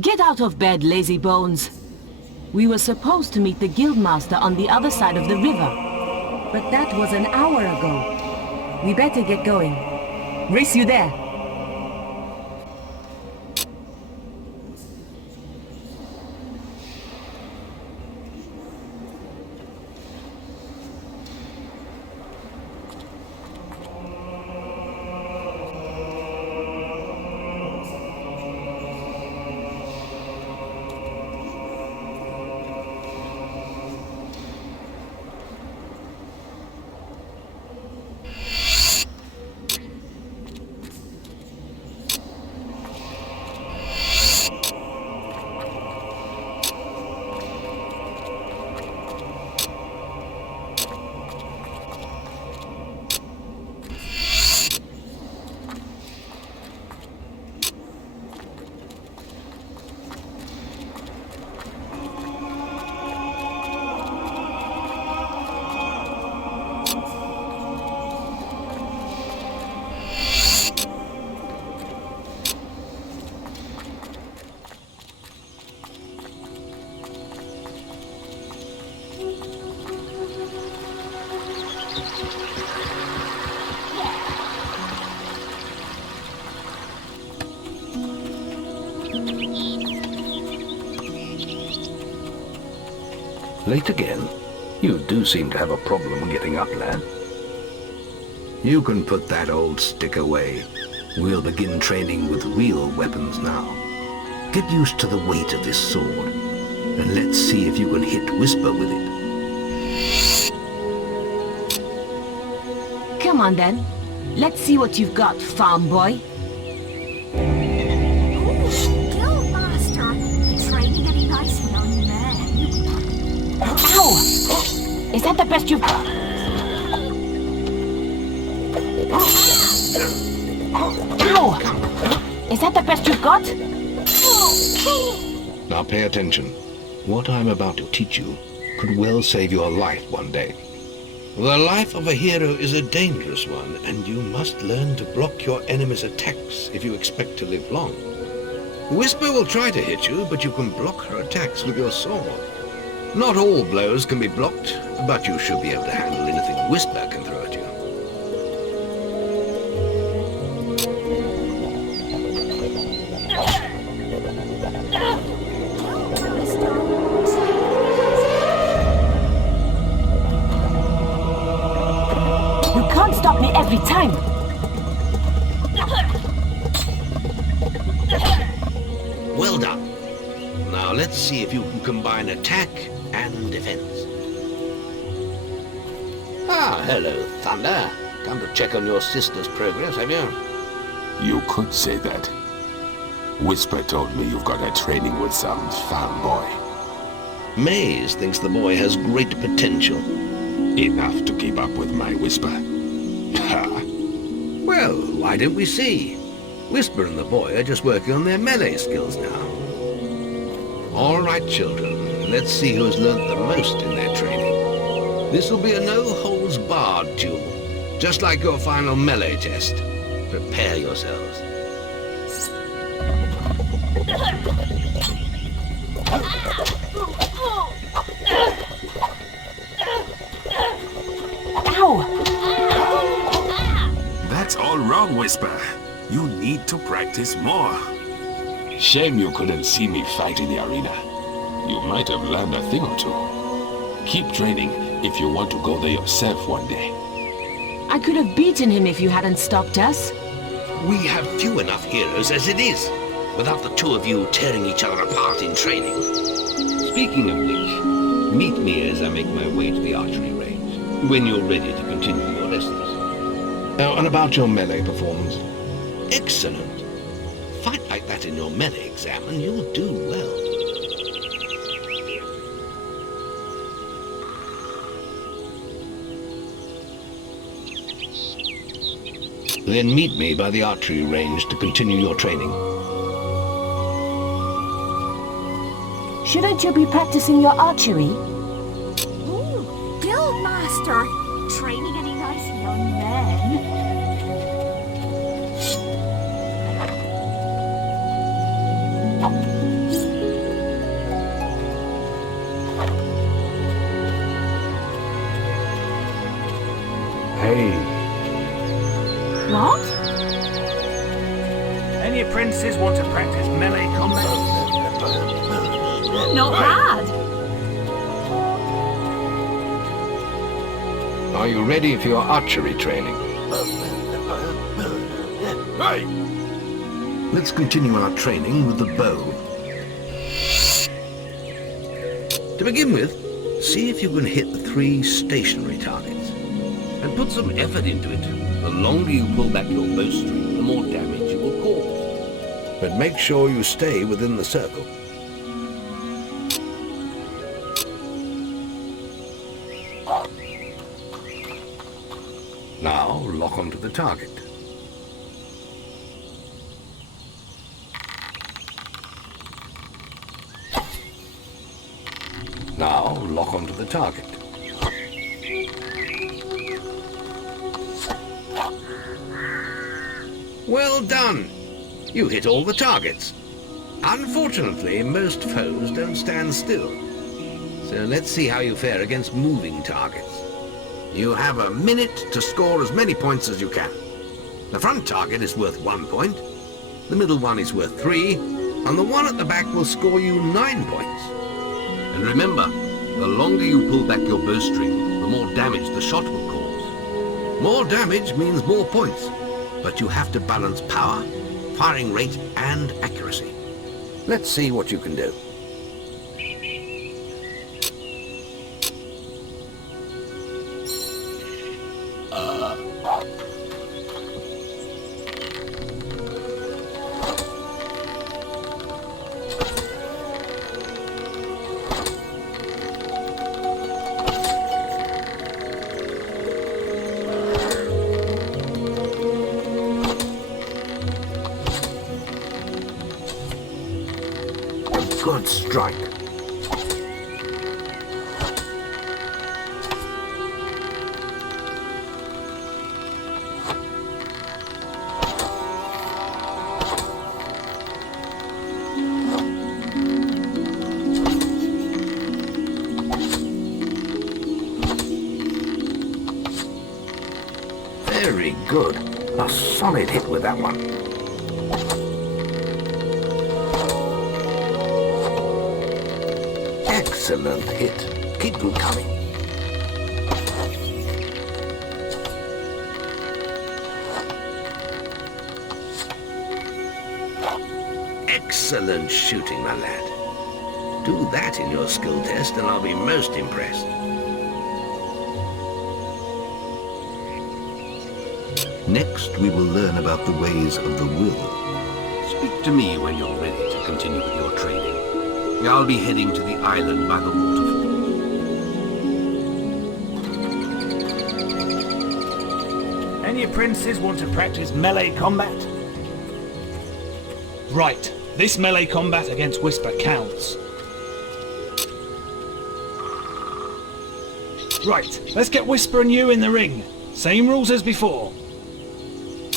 Get out of bed, lazy bones. We were supposed to meet the guildmaster on the other side of the river. But that was an hour ago. We better get going. Race you there. Late again? You do seem to have a problem getting up, lad. You can put that old stick away. We'll begin training with real weapons now. Get used to the weight of this sword, and let's see if you can hit Whisper with it. Come on then. Let's see what you've got, farm boy. Is that the best you've got? Ow! Is that the best you've got? Now pay attention. What I'm about to teach you could well save your life one day. The life of a hero is a dangerous one, and you must learn to block your enemy's attacks if you expect to live long. Whisper will try to hit you, but you can block her attacks with your sword. Not all blows can be blocked, but you should be able to handle anything Whisper can throw at you. You can't stop me every time. Well done. Now let's see if you can combine attack and defense. Ah, hello, Thunder. Come to check on your sister's progress, have you? You could say that. Whisper told me you've got a training with some farm boy. Maze thinks the boy has great potential. Enough to keep up with my Whisper. Ha! Well, why don't we see? Whisper and the boy are just working on their melee skills now. All right, children, let's see who has learnt the most in their training. This will be a no-holds-barred duel, just like your final melee test. Prepare yourselves. Ow! That's all wrong, Whisper. You need to practice more. Shame you couldn't see me fight in the arena. You might have learned a thing or two. Keep training if you want to go there yourself one day. I could have beaten him if you hadn't stopped us. We have few enough heroes as it is, without the two of you tearing each other apart in training. Speaking of which, meet me as I make my way to the archery range, when you're ready to continue your lessons. Now, and about your melee performance. Excellent. Fight like that in your melee exam and you'll do well. Then meet me by the archery range to continue your training. Shouldn't you be practicing your archery? Ooh, Guildmaster! Training any nice young men? princes want to practice melee combat? Not bad. Are you ready for your archery training? Hey! Let's continue our training with the bow. To begin with, see if you can hit the 3 stationary targets. And put some effort into it. The longer you pull back your bowstring, the more damage you will cause. But make sure you stay within the circle. Now lock onto the target. Now lock onto the target. Well done! You hit all the targets. Unfortunately, most foes don't stand still. So let's see how you fare against moving targets. You have a minute to score as many points as you can. The front target is worth 1 point, the middle one is worth 3, and the one at the back will score you 9 points. And remember, the longer you pull back your bowstring, the more damage the shot will cause. More damage means more points, but you have to balance power, firing rate, and accuracy. Let's see what you can do. Good strike. Very good. A solid hit with that one. Excellent hit. Keep them coming. Excellent shooting, my lad. Do that in your skill test and I'll be most impressed. Next, we will learn about the ways of the will. Speak to me when you're ready to continue with your training. I'll be heading to the island by the waterfall. Any princes want to practice melee combat? Right, this melee combat against Whisper counts. Right, let's get Whisper and you in the ring. Same rules as before.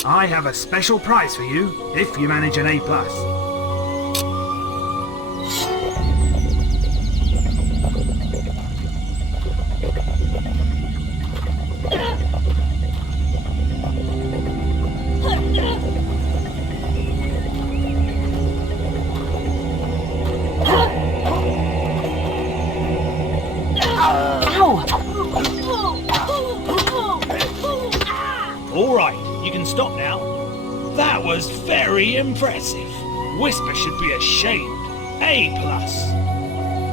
I have a special prize for you if you manage an A+. All right, you can stop now. That was very impressive. Whisper should be ashamed. A+.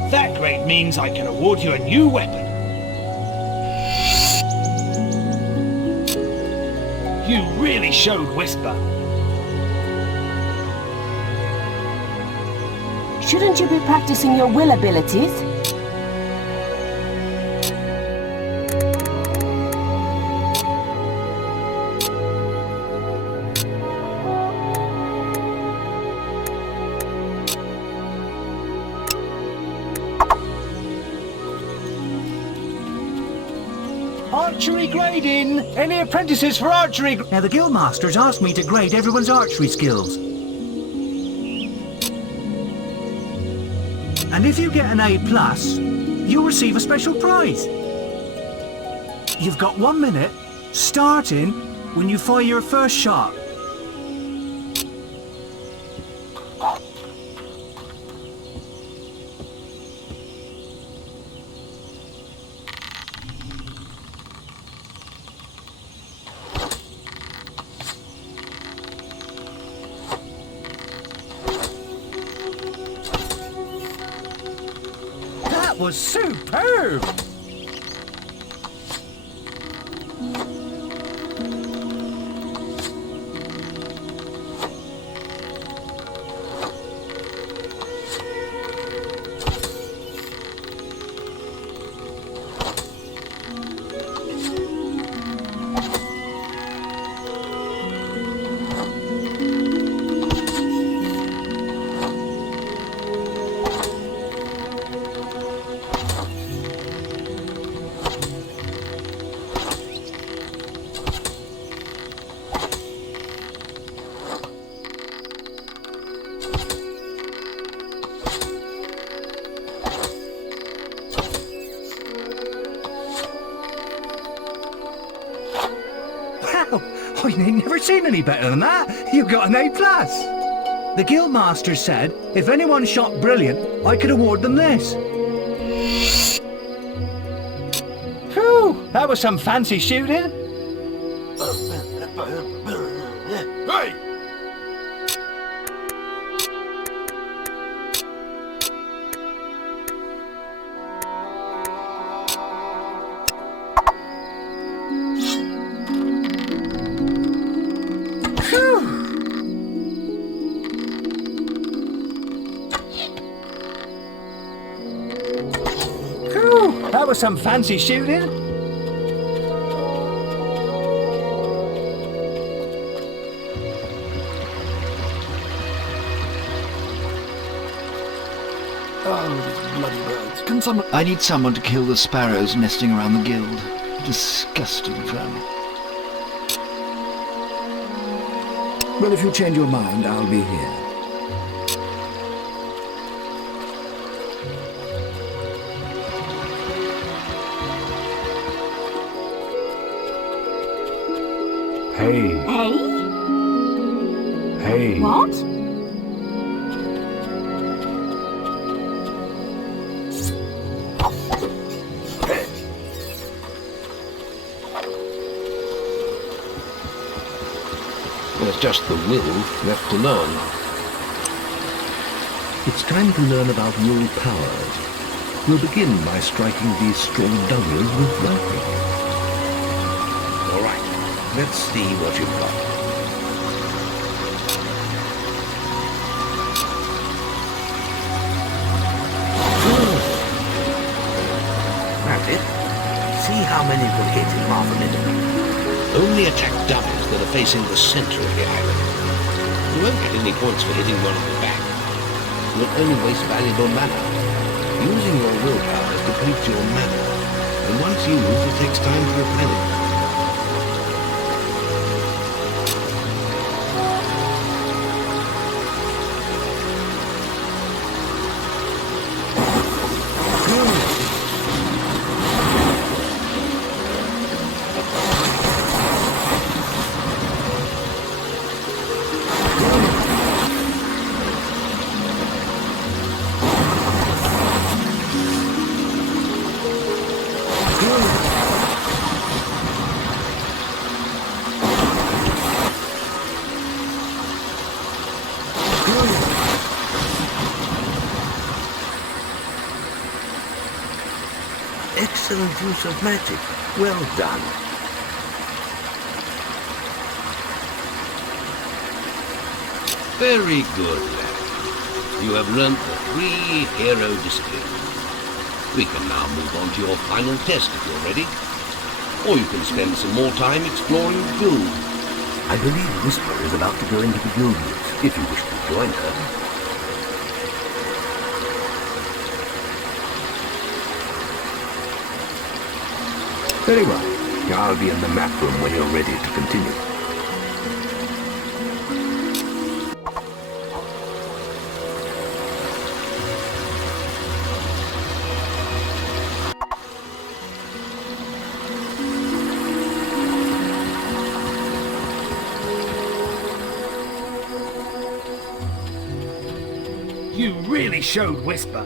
That grade means I can award you a new weapon. You really showed, Whisper. Shouldn't you be practicing your will abilities? Archery grading! Any apprentices for archery? Now the guildmaster's asked me to grade everyone's archery skills. And if you get an A+, you'll receive a special prize. You've got 1 minute, starting when you fire your first shot. That was superb! I ain't never seen any better than that. You got an A+. The Guildmaster said if anyone shot brilliant, I could award them this. Phew, that was some fancy shooting. Hey! Phew, that was some fancy shooting. I need someone to kill the sparrows nesting around the guild. Disgusting vermin. Well, if you change your mind, I'll be here. Hey. Hey? Hey. What? There's just the will left to learn. It's time to learn about will powers. We'll begin by striking these strong dummies with lightning. All right, let's see what you've got. That's it. See how many will hit in half a minute. Only attack dummies that are facing the center of the island. You won't get any points for hitting one on the back. You'll only waste valuable mana. Using your willpower depletes your mana, and once used, it takes time to replenish. Excellent use of magic. Well done. Very good, lad. You have learnt the 3 hero disciplines. We can now move on to your final test if you're ready. Or you can spend some more time exploring the guild. I believe Whisper is about to go into the guild if you wish to join her. Very well. I'll be in the map room when you're ready to continue. You really showed Whisper.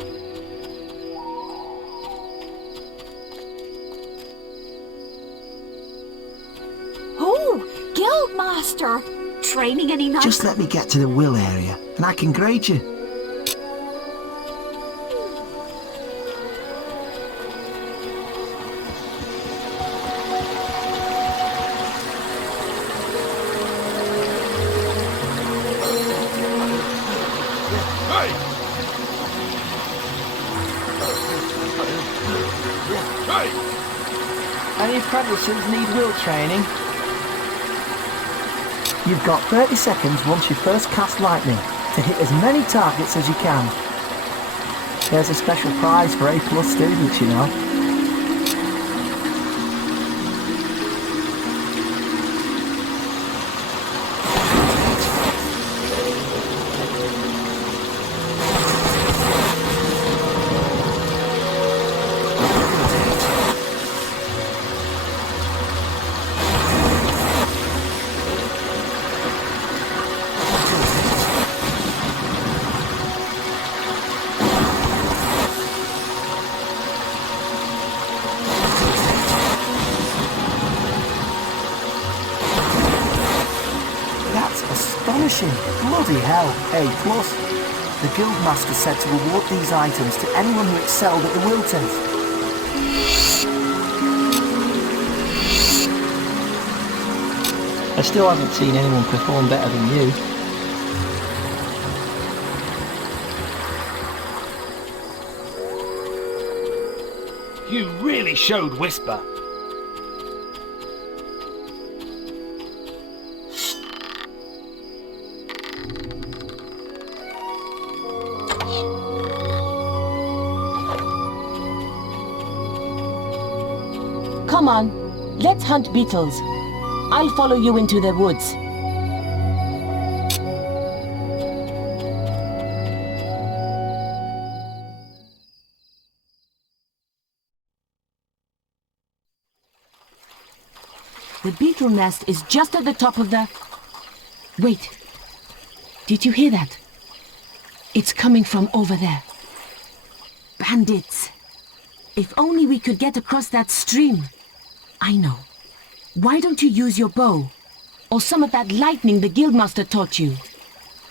Guildmaster! Training any nice... Just let me get to the will area, and I can grade you. Hey! Any apprentices need will training? You've got 30 seconds once you first cast lightning to hit as many targets as you can. There's a special prize for A+ students, you know. Astonishing! Bloody hell, A+. The Guildmaster said to award these items to anyone who excelled at the will test. I still haven't seen anyone perform better than you. You really showed Whisper. Come on, let's hunt beetles. I'll follow you into the woods. The beetle nest is just at the top of the... Wait. Did you hear that? It's coming from over there. Bandits. If only we could get across that stream. I know. Why don't you use your bow? Or some of that lightning the Guildmaster taught you?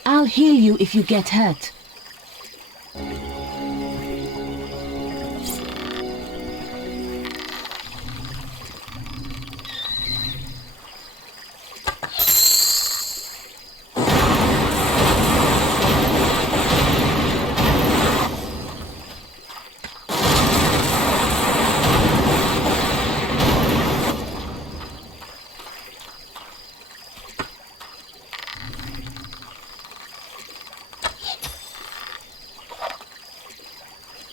I'll heal you if you get hurt.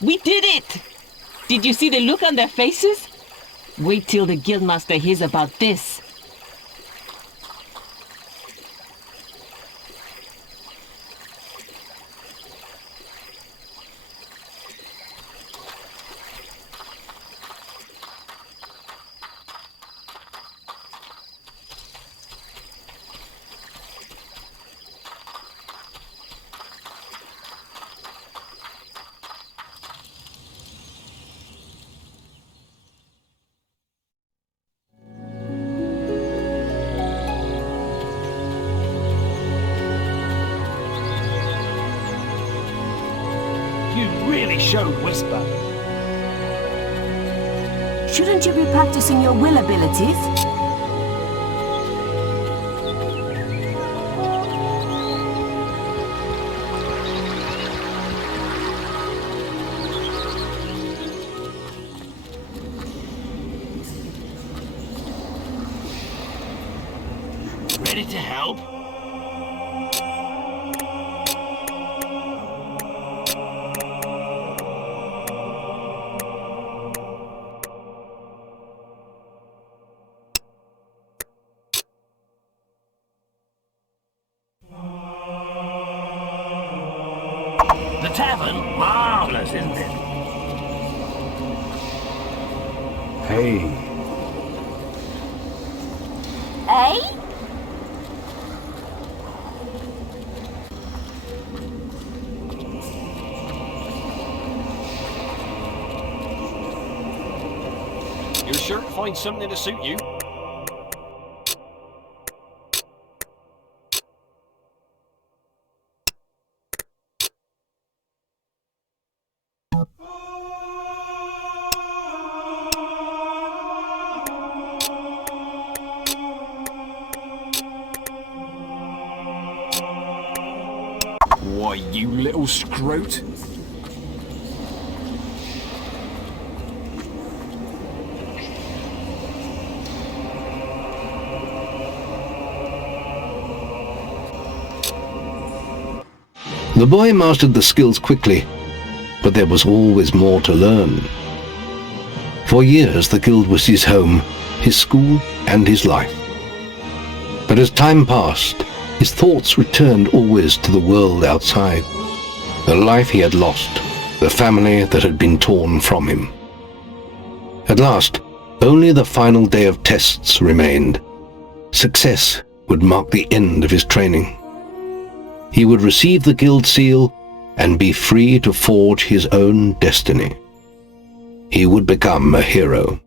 We did it! Did you see the look on their faces? Wait till the Guildmaster hears about this. You really showed Whisper. Shouldn't you be practicing your will abilities? Ready to help? The tavern? Marvelous, isn't it? Hey. Eh? You're sure to find something to suit you? Why, you little scrote? The boy mastered the skills quickly, but there was always more to learn. For years the guild was his home, his school, and his life. But as time passed, his thoughts returned always to the world outside. The life he had lost, the family that had been torn from him. At last, only the final day of tests remained. Success would mark the end of his training. He would receive the guild seal and be free to forge his own destiny. He would become a hero.